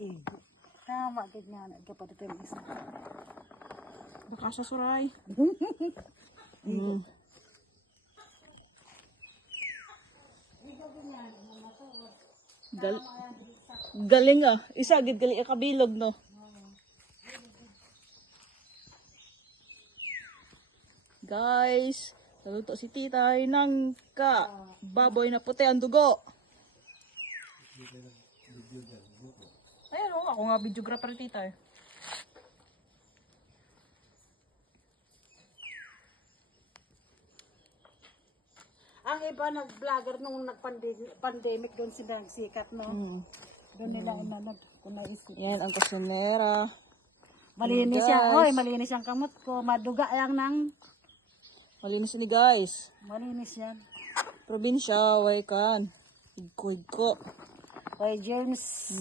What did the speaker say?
igo. Tama, ganyan. Kapag ito yung isa. Baka sa suray. Galing ah. Isa, gid galing kabilog no. Guys, naluto si titay ng baboy na puti ang dugo. Ayun oh, ako nga videographer titay. Ang iba nag-vlogger nung nag-pandemic doon sila nagsikat, no? Doon nila inanod kung naisip. Yan ang kasunera. Malinis Guys. yan. Oy, malinis ang kamot ko. Maduga lang ng Malinis ni guys. malinis yan. Probinsya, way kan. Higko. Oy, germs.